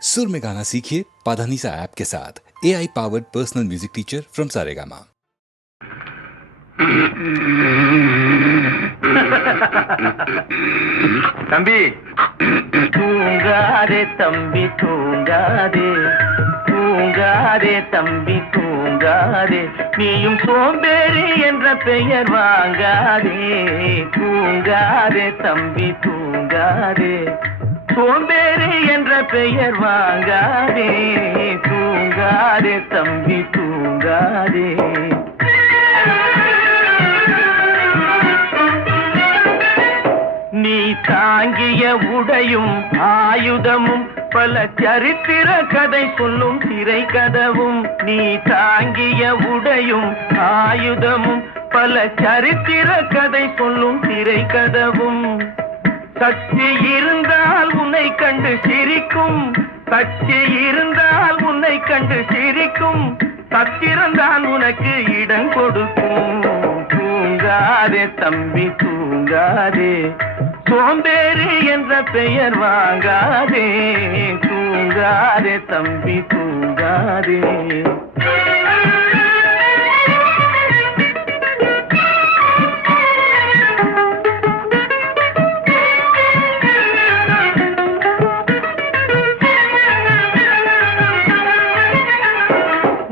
सुर में गाना सीखिए पाधानीसा ऐप के साथ। AI powered personal music teacher from Saregama. தம்பி தூங்காதே தம்பி தூங்காதே, தூங்காதே தம்பி தூங்காதே, நீயும் சோம்பேறி என்ற பெயர் வாங்காதே. தூங்காதே தம்பி தூங்காதே, சோம்பேறி என்ற பெயர் வாங்காதே. தூங்காதே தம்பி தூங்காதே. நீ தாங்கிய உடையும் ஆயுதமும் பல சரித்திர கதை சொல்லும் திரை கதவும். நீ தாங்கிய உடையும் ஆயுதமும் பல சரித்திர கதை சொல்லும் திரை கதவும். சக்தி இருந்தால் உன்னை கண்டு சிரிக்கும், சக்தி இருந்தால் உன்னை கண்டு சிரிக்கும், சத்திரந்தான் உனக்கு இடம் கொடுக்கும். தூங்காதே தம்பி தூங்காதே, சோம்பேறி என்ற பெயர் வாங்காதே. தூங்காதே தம்பி தூங்காதே.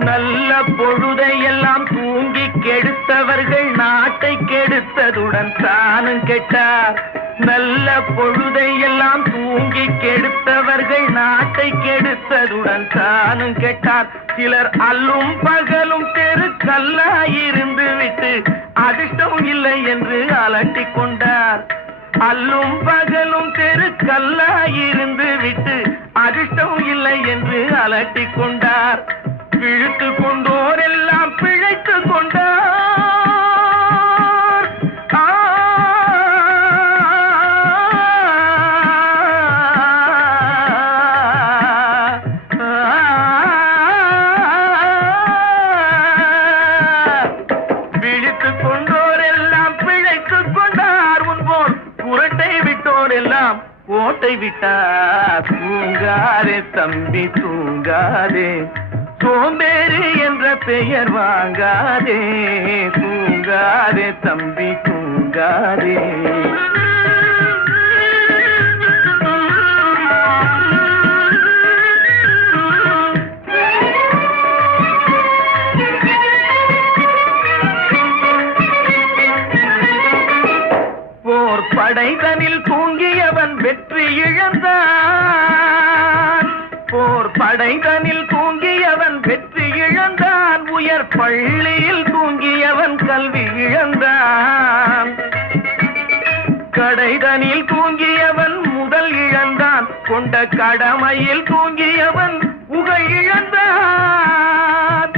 நல்ல பொழுதையெல்லாம் தூங்கி கெடுத்தவர்கள் நாட்டை கெடுத்ததுடன் தானும் கெட்டார். நல்ல பொழுதையெல்லாம் தூங்கி கெடுத்தவர்கள் நாட்டை கெடுத்ததுடன் தானும் கெட்டார். சிலர் அல்லும் பகலும் தெருக்கல்லாயிருந்து விட்டு அதிர்ஷ்டம் இல்லை என்று அலட்டிக் கொண்டார். அல்லும் பகலும் தெருக்கல்லாயிருந்து விட்டு அதிர்ஷ்டம் இல்லை என்று அலட்டிக் கொண்டார். பிழைத்து கொண்டோர் எல்லாம் பிழைத்து கொண்டார். பிழைத்து கொண்டோர் எல்லாம் பிழைத்து கொண்டார். முன்போர் புரட்டை விட்டோர் எல்லாம் ஓட்டை விட்டார். தூங்காதே தம்பி தூங்காதே, சோம்பேறி என்ற பெயர் வாங்காதே. தூங்காதே தம்பி தூங்காதே. போர் படைதனில் தூங்கியவன் வெற்றி இழந்தான். போர் படைதனில் தூங்கியவன் வெற்றி இழந்தான். உயர் பள்ளியில் தூங்கியவன் கல்வி இழந்தான். கடைதனில் தூங்கியவன் முதல் இழந்தான். கொண்ட கடமையில் தூங்கியவன் புகழ் இழந்தான்.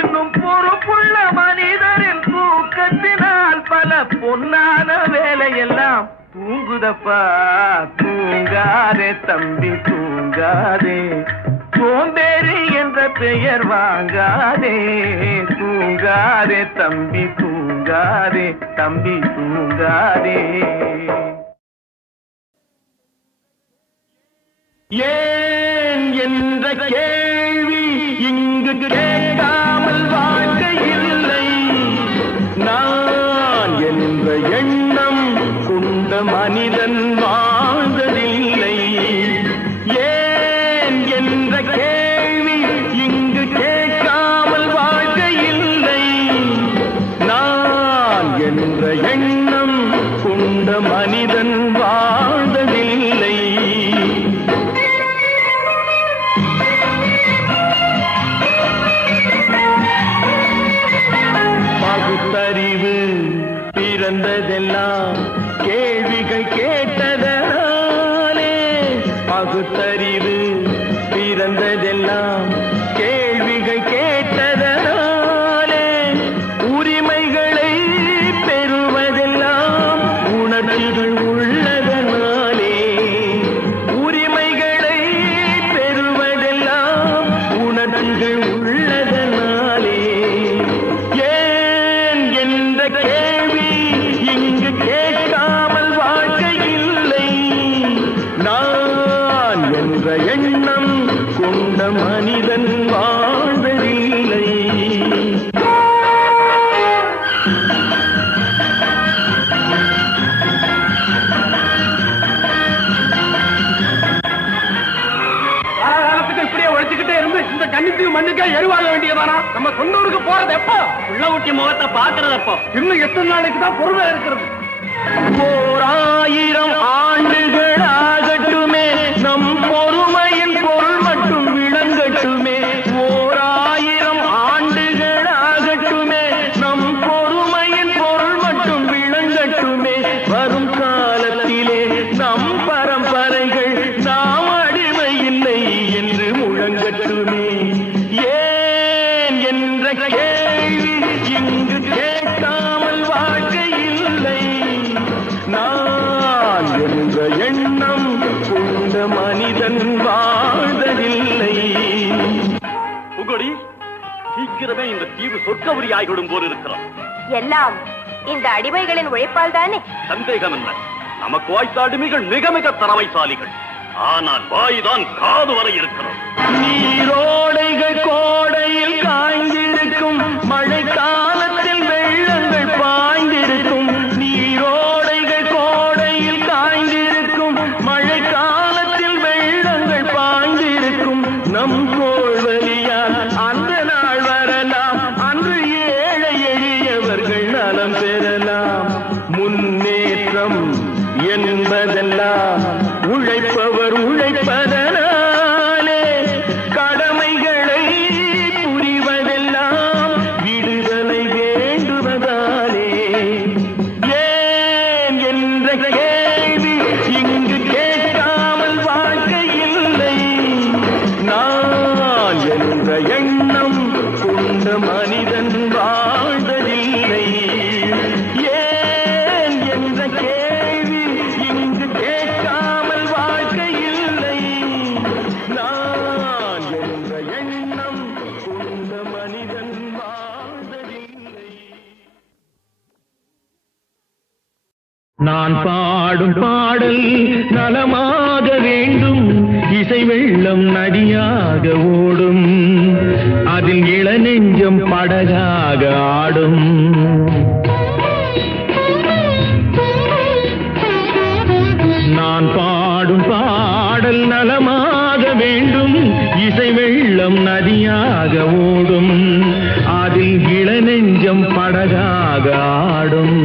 இன்னும் பொறுப்புள்ள மனிதரின் தூக்கத்தினால் பல பொன்னான வேலையெல்லாம் தூங்குதப்பா. தூங்காதே தம்பி தூங்காதே, சோம்பேறி என்ற பெயர் வாங்காதே. தூங்காதே தம்பி தூங்காதே, தம்பி தூங்காதே. ஏன் என்ற கேள்வி இங்கு கேட்காமல் வாழ்க்கை இல்லை. நான் என்ற எண்ணம் கொண்ட மனிதன் வாழ்ந்ததில்லை. ஏன் என்ற கேள்வி இங்கு கேட்காமல் வாழ்க்கை இல்லை. நான் என்ற எண்ணம் கொண்ட மனிதன் வாழ்ந்ததில்லை. பகுத்தறிவு பிறந்ததெல்லாம் கேள்விகள் கேட்டதனாலே. பகுத்தறிவு பிறந்ததெல்லாம் கேள்விகள் கேட்டதனாலே. உரிமைகளை பெறுவதெல்லாம் உணர்ச்சிகள் உள்ளதனாலே. உரிமைகளை பெறுவதெல்லாம் உணர்ச்சிகள் உள்ளதனாலே. ஏன் என்ற கேள்வி இங்கு கேட்காமல் வாழ்க்கை இல்லை. நான் என்ற எண்ணம் எண்ணம் கொண்ட மனிதன் வாழ்வதில்லை. இப்படியே உழைச்சுக்கிட்டே இருந்து இந்த கண்ணிக்கு மண்ணுக்கே எருவாக வேண்டியதானா? நம்ம சொந்த ஊருக்கு போறது எப்போ? உள்ள ஊட்டி முகத்தை பாக்குறது எப்போ? இன்னும் எத்தனை நாளைக்கு தான் பொறுமையா இருக்கிறது? 1000 ஆண்டுகள் ஆகட்டுமே, நம் பொறுமையின் பொருள் மட்டும் விளங்கட்டுமே. 1000 ஆண்டுகள் ஆகட்டுமே, நம் பொறுமையின் பொருள் மட்டும் விளங்கட்டுமே. வரும் காலத்திலே நம் பரம்பரைகள் நாம் அடிமை இல்லை என்று முழங்கட்டுமே. ஏன் என்ற கேள்வி இங்கு கேட்காமல் வாழ்க்கை இல்லை. நான் என்ற எண்ணம் கொண்ட மனிதன் வாழ்வதில்லை. புகழி, சீக்கிரமே இந்த தீவு சொர்க்கவரி ஆகிவிடும் போல் இருக்கிறோம். எல்லாம் இந்த அடிமைகளின் உழைப்பால் தானே? சந்தேகம் இல்லை. நமக்கு வாய்த்த அடிமைகள் மிக மிக திறமைசாலிகள். ஆனால் வாய்தான் காது வரை இருக்கிறோம். நீரோடைகள் கோடையில் காய்ந்திருக்கும், மழை காலத்தில் வெள்ளங்கள் பாய்ந்திருக்கும். நீரோடைகள் கோடையில் காய்ந்திருக்கும், மழை காலத்தில் வெள்ளங்கள் பாய்ந்திருக்கும். நம் கோள்வழியால் அந்த நாள் வரலாம், அன்று ஏழை எளியவர்கள் நலம் பெறலாம். முன்னேற்றம் என்பதெல்லாம் உழைப்பவர் உழைப்பதனாலே, கடமைகளை புரிவதெல்லாம் விடுதலை வேண்டுவதாலே. ஏன் என்ற கேள்வி இங்கு கேட்காமல் வாழ்க்கை இல்லை. நான் என்ற எண்ணம் கொண்ட மனிதன் வாழ்வதில்லை. ஏன் என்ற கேள்வி இங்கு கேட்காமல் வாழ்க்கை இல்லை. நான் என்ற எண்ணம் கொண்ட மனிதன் வாழ்வதில்லை. நான் பாடும் பாடல் நலமாக வேண்டும், இசை வெள்ளம் நதியாக ஓடும், அதில் இளநெஞ்சம் படகாக ஆடும். நான் பாடும் பாடல் நலமாக வேண்டும், இசை வெள்ளம் நதியாக ஓடும், அதில் இளநெஞ்சம் படகாக ஆடும்.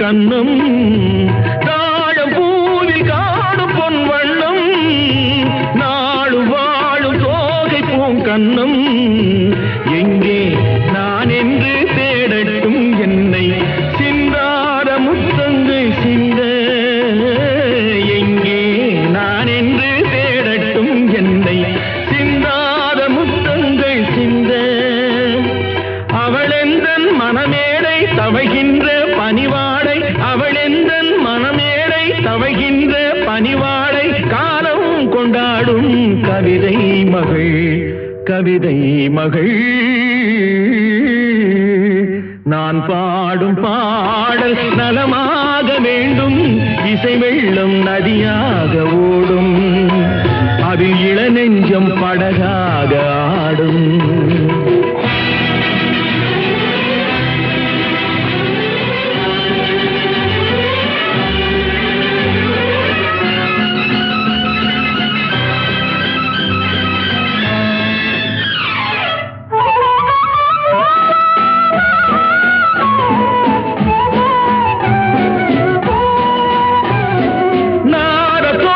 கண்ணம் தாழம் பூவில் காடும் பொன் வண்ணம், நாளும் வாழும் தோகை பூங்கண்ணம். எங்கே நான் என்று தேடட்டும் என்னை சிந்தார முத்தங்கள் சிந்த. எங்கே நான் என்று தேடட்டும் என்னை சிந்தார முத்தங்கள் சிந்த. அவளெந்தன் மனமேடை தவைகின்ற பணிவாடை, அவளெந்தன் மனமேடை தவைகின்ற பணிவாடை, காலம் கொண்டாடும் கவிதை மகள், கவிதை மகள். நான் பாடும் பாடல் நலமாக வேண்டும், இசை வெள்ளம் நதியாக ஓடும், அதில் இளநெஞ்சம் படகாக ஆடும். நாரதோ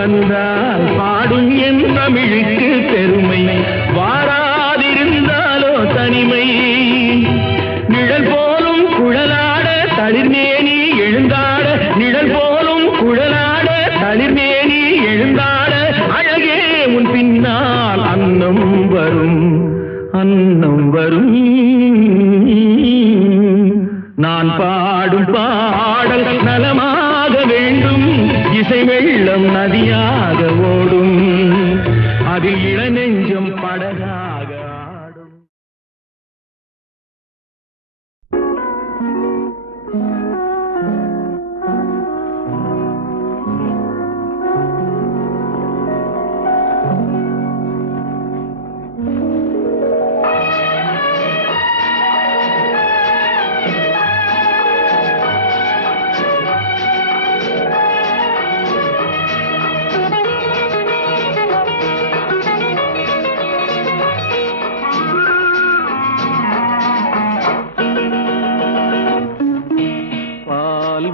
வந்தால் பாடும் என் தமிழுக்கு பெருமை, வாராதிருந்தாலோ தனிமை. நிழல் போலும் குழலாட தளிர்மேனி எழுந்தாட, நிழல் போலும் குழலாட தளிர்மேனி எழுந்தாட, அழகே உன் பின்னால் அன்னம் வரும், அன்னம் வரும். நான் பாடும் பாடல் நலமாக வேண்டும், இசை வெள்ளம் நதியாக ஓடும், அதில் இளநெஞ்சம் படகாக ஆடும்.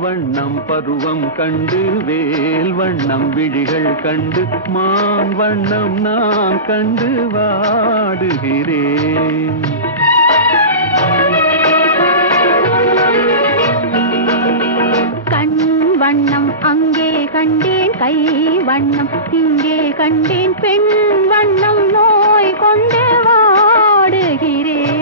வண்ணம் பருவம் கண்டு வேல் வண்ணம் விழிகள் கண்டு மான் வண்ணம் நான் கண்டு வாடுகிறேன். கண் வண்ணம் அங்கே கண்டேன், கை வண்ணம் இங்கே கண்டேன், பெண் வண்ணம் நோய் கொண்டு வாடுகிறேன்.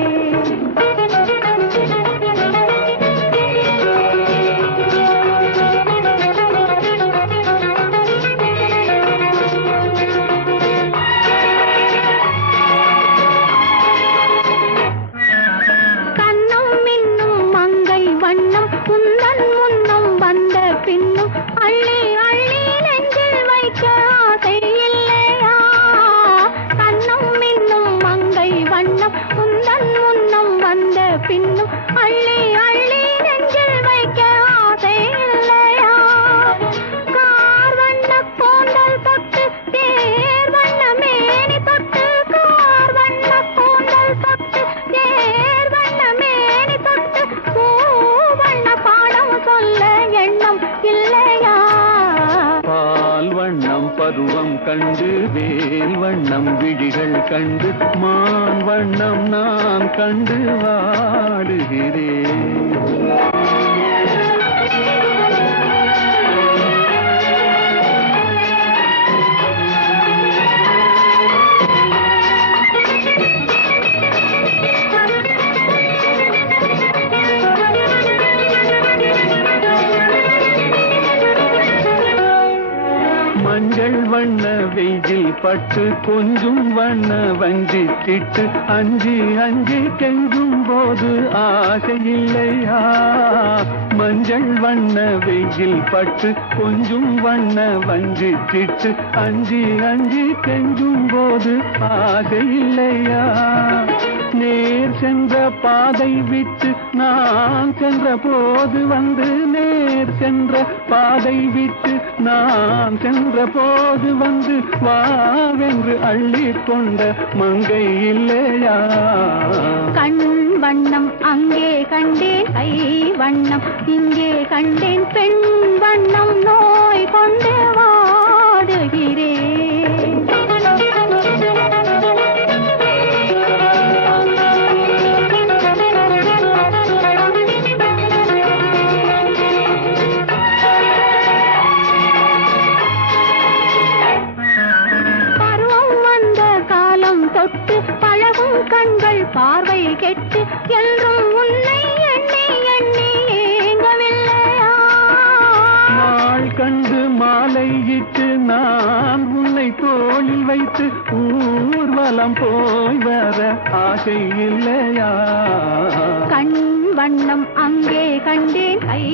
அள்ளி அள்ளி நெஞ்சில் வைக்க ஆசை இல்லையா? கண்ணும் மின்னும் மங்கை வண்ணம் உந்தன் முன்னம் வந்த பின்னும் அள்ளி அள்ளி நெஞ்சில் வைக்க ஆசை இல்லையா? கார் வண்ண கூந்தல் தொட்டு தேர் வண்ண மேனி தொட்டு, கார் வண்ண கூந்தல் தொட்டு தேர் வண்ண மேனி தொட்டு, பூ வண்ண பாடம் சொல்ல எண்ணம் இல்லையா? பால் வண்ணம் பருவம் கண்டு வேல் வண்ணம் விழிகள் கண்டு மான் வண்ணம் நான் கண்டு வாடுகிறேன். மஞ்சள் வண்ண வெயில் பட்டு கொஞ்சம் வண்ண வஞ்சி திட்டு, அஞ்சி அஞ்சி கெஞ்சும் போது ஆசை இல்லையா? மஞ்சள் வண்ண வெயில் பட்டு கொஞ்சம் வண்ண வஞ்சி திட்டு, அஞ்சி அஞ்சி கெஞ்சும் போது ஆசை இல்லையா? நேர் சென்ற பாதை விட்டு நான் சென்ற போது வந்து, நேர் சென்ற பாதை விட்டு நான் சென்ற போது வந்து, வாவென்று அள்ளி கொண்ட மங்கை இல்லையா? கண் வண்ணம் அங்கே கண்டேன், கை வண்ணம் இங்கே கண்டேன், பெண் வண்ணம் நோய் கொண்டு வாடுகிறேன். தொட்டு பழகும் கண்கள் பார்வை கெட்டு என்றும் உன்னை எண்ணி எண்ணி ஏங்கவில்லையா? நாள் கண்டு மாலையிட்டு நான் உன்னை தோளில் வைத்து ஊர்வலம் போய் வர ஆசை இல்லையா? கண் வண்ணம் அங்கே கண்டேன், கை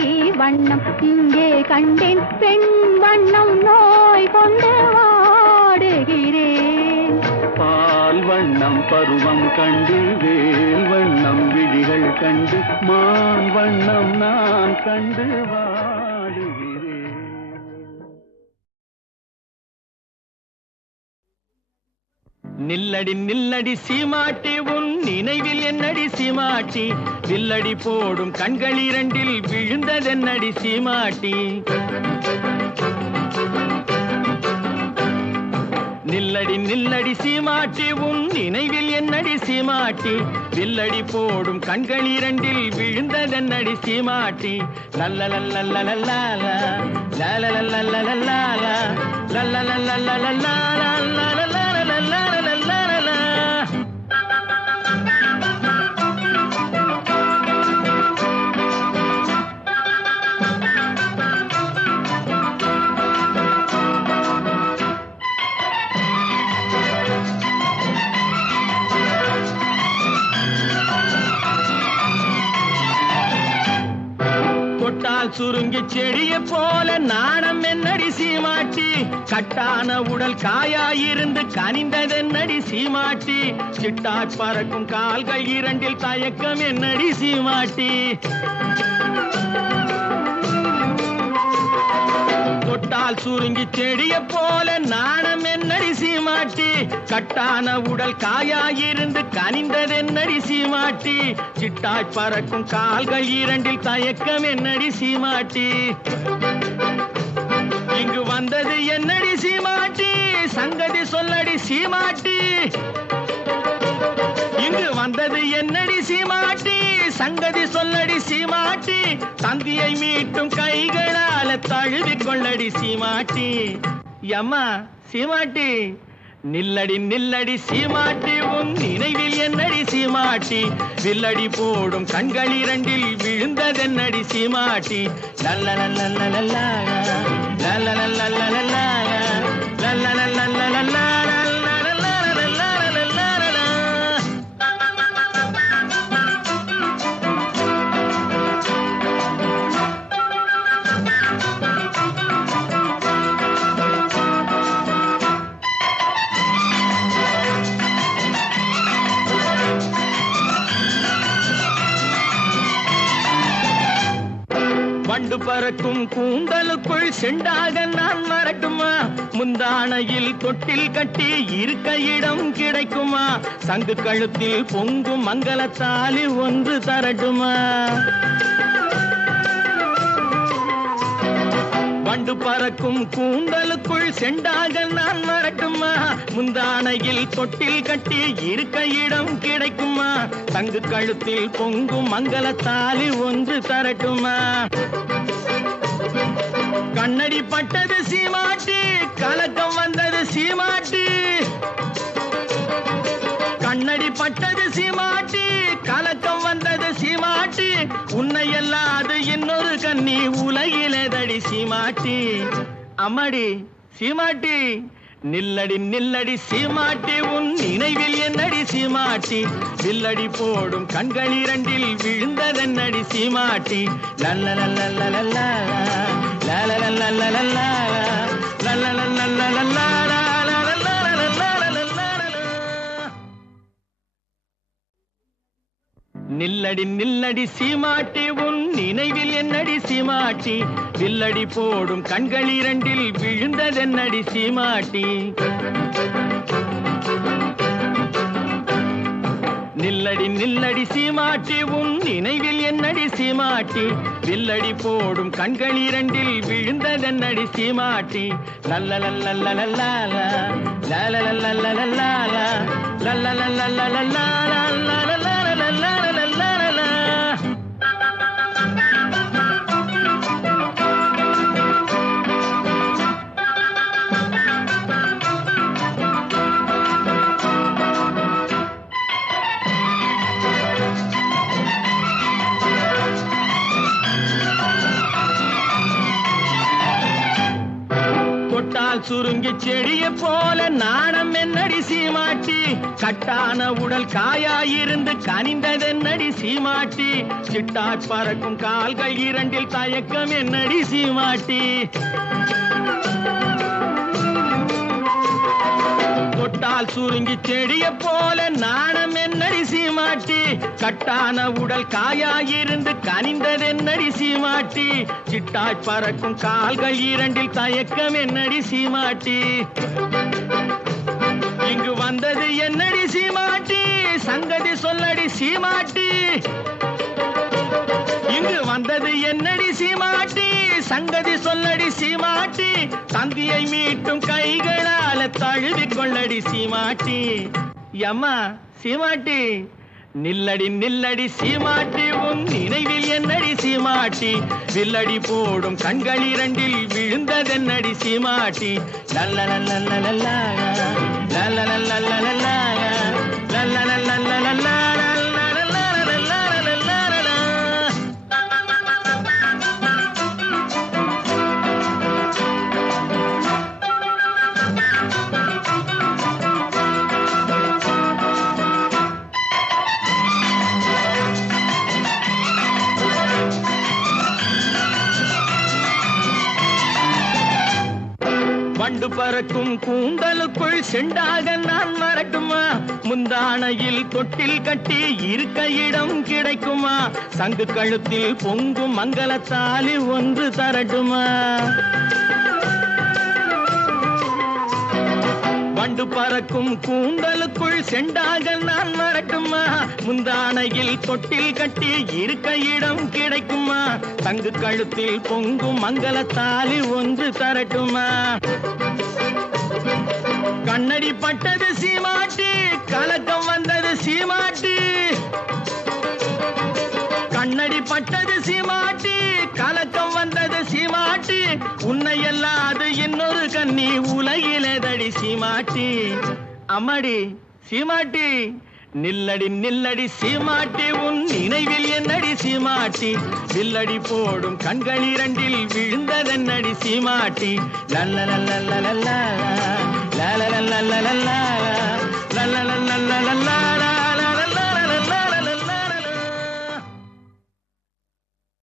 வண்ணம் இங்கே கண்டேன், பெண் வண்ணம் நோய் கொண்டு வாடுகிறேன். பால் வண்ணம் பருவம் கண்டு வேல் வண்ணம் விழிகள் கண்டு மான் வண்ணம் நான் கண்டு வாடுகிறேன். நில்லடி நில்லடி சீமாட்டி, உன் நினைவில் என்னடி சீமாட்டி? வில்லடி போடும் கண்கள் இரண்டில் விழுந்ததென்னடி சீமாட்டி? நில்லடி நில்லடி சீமாட்டி உன் நினைவில் என்னடி சீமாட்டி வில்லடி போடும் கண்கள் இரண்டில் விழுந்ததென்னடி சீமாட்டி லல்லலல்லல்லலல்லா லல்லலல்லல்லல்லா லல்லலல்லல்லல்லா சுருங்கி செடிய போல நாணம் என்னடி சீமாட்டி கட்டான உடல் காயாயிருந்து கனிந்ததென்னடி சீமாட்டி சிட்டாய் பறக்கும் கால்கள் இரண்டில் தயக்கம் என்னடி சீமாட்டி தொட்டால் சுருங்கி செடிய போல நாணம் என்னடி சீமாட்டி கட்டான உடல் காயாயிருந்து கனிந்ததென்னடி சீமாட்டி சிட்டாய் பறக்கும் கால்கள் இரண்டில் தயக்கம் என்னடி சீமாட்டி இங்கு வந்தது என்னடி சீமாட்டி சங்கதி சொல்லடி சீமாட்டி இங்கு வந்தது என்னடி சீமாட்டி சங்கதி சொல்லடி சீமாட்டி தந்தியை மீட்டும் கைகளால தழுவி கொள்ளடி சீமாட்டி யம்மா சீமாட்டி நில்லடி நில்லடி சீமாட்டி உன் நினைவில் என்னடி சீமாட்டி வில்லடி போடும் கண்கள் இரண்டில் விழுந்ததென்னடி சீமாட்டி லல்லலல்லல்லல்லா லல்லலல்லல்லல்லா லல்லலல்லல்லல்லா வண்டு பறக்கும் கூந்தலுக்குள் செண்டாக நான் வரட்டுமா முந்தானையில் தொட்டில் கட்டி இருக்க இடம் கிடைக்குமா சங்கு கழுத்தில் பொங்கும் மங்களத்தாலி ஒன்று தரட்டுமா வண்டு பறக்கும் கூந்தலுக்குள் செண்டாக நான் வரட்டுமா முந்தானையில் தொட்டில் கட்டி இருக்க இடம் கிடைக்குமா தங்கு கழுத்தில் பொங்கும் மங்களத்தாலி ஒன்று தரட்டுமா கண்ணடி பட்டது சீமாட்டி கலக்கம் வந்தது சீமாட்டி கண்ணடி பட்டது சீமாட்டி கலக்கம் வந்தது சீமாட்டி உன்னை அல்லாது இன்னொரு கண்ணி உலகிலேதடி சீமாட்டி அம்மாடி சீமாட்டி நில்லடி நில்லடி சீமாட்டி உன் நினைவில் என்னடி சீமாட்டி வில்லடி போடும் கண்கள் இரண்டில் விழுந்ததென்னடி சீமாட்டி லல்லலல்லல்லல்லா லல்லலல்லல்லல்லா லல்லலல்லல்லல்லா நில்லடி நில்லடி சீமாட்டி உன் நினைவில் என்னடி சீமாட்டி வில்லடி போடும் கண்கள் இரண்டில் விழுந்ததென்னடி சீமாட்டி நில்லடி நில்லடி சீமாட்டி உன் நினைவில் என்னடி சீமாட்டி வில்லடி போடும் கண்கள் இரண்டில் விழுந்ததென்னடி சீமாட்டி லல்லலல்லல்லல்லா லல்லலல்லல்லல்லா லல்லலல்லல்லல்லா சுருங்கி செடிய போல நாணம் என்னடி சீமாட்டி கட்டான உடல் காயாயிருந்து கனிந்ததென்னடி சீமாட்டி சிட்டாய் பறக்கும் கால்கள் இரண்டில் தயக்கம் என்னடி சீமாட்டி தொட்டால் சுருங்கி செடிய போல நாணம் என்னடி சீமாட்டி கட்டான உடல் காயாயிருந்து கனிந்ததென்னடி சீமாட்டி சிட்டாய் பறக்கும் கால்கள் இரண்டில் தயக்கம் என்னடி சீமாட்டி இங்கு வந்தது என்னடி சீமாட்டி சங்கதி சொல்லடி சீமாட்டி இங்கு வந்தது என்னடி சீமாட்டி சங்கதி சொல்லடி சீமாட்டி தந்தியை மீட்டும் கைகளால தழுவி கொள்ளடி சீமாட்டி அம்மா சீமாட்டி நில்லடி நில்லடி சீமாட்டி உன் நினைவில் என்னடி சீமாட்டி வில்லடி போடும் கண்கள் இரண்டில் விழுந்ததென்னடி சீமாட்டி லல்லலல்லல்லல்லா லல்லலல்லல்லல்லா லல்லலல்லல்லல்லா வண்டு பறக்கும் கூந்தலுக்குள் செண்டாக நான் மறக்குமா முந்தானையில் தொட்டில் கட்டி இருக்க இடம் கிடைக்குமா சங்கு கழுத்தில் பொங்கும் மங்களத்தாலி ஒன்று தரட்டுமா வண்டு பறக்கும் கூந்தலுக்குள் செண்டாக நான் மறக்குமா முந்தானையில் தொட்டில் கட்டி இருக்க இடம் கிடைக்குமா தங்கு கழுத்தில் பொங்கும் மங்களத்தாலி ஒன்று தரட்டுமா கண்ணடி பட்டது சீமாட்டி கலக்கம் வந்தது சீமாட்டி கண்ணடி பட்டது சீமாட்டி கலக்கம் வந்தது சீமாட்டி உன்னை எல்லாது இன்னொரு கண்ணி உலகிலேதடி சீமாட்டி அம்மாடி சீமாட்டி நில்லடி நில்லடி சீமாட்டி உன் நினைவில் என்னடி சீமாட்டி வில்லடி போடும் கண்கள் இரண்டில் விழுந்ததென்னடி சீமாட்டி லல்லலல்லல்லல்லா லல்லலல்லல்லா லல்லலல்லல்லா